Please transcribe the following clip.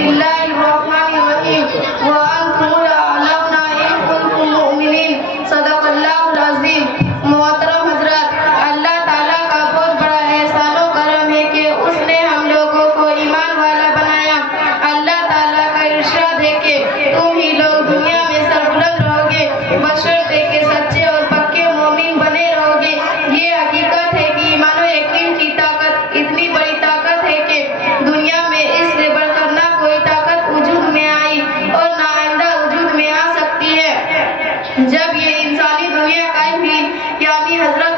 الله الرحمن الرحيم وأنتم الأعلون إن كنتم مؤمنين صدق اللہ العظیم. محترم حضرات، اللہ تعالیٰ کا بہت بڑا احسان و کرم ہے کہ اس نے ہم لوگوں کو ایمان والا بنایا. اللہ تعالیٰ کا ارشاد ہے کہ تم ہی لوگ دنیا میں سربلند رہو گے بشرطے کہ سچے اور پکے مومن بنے رہو گے. یہ حقیقت ہے کہ ایمان و یقین کی طاقت اتنی بڑی طاقت ہے کہ دنیا میں اس سے بڑھ کر نہ کوئی طاقت وجود میں آئی اور نہ آئندہ وجود میں آ سکتی ہے. جب یہ انسانی دنیا قائم ہوئی، یعنی حضرت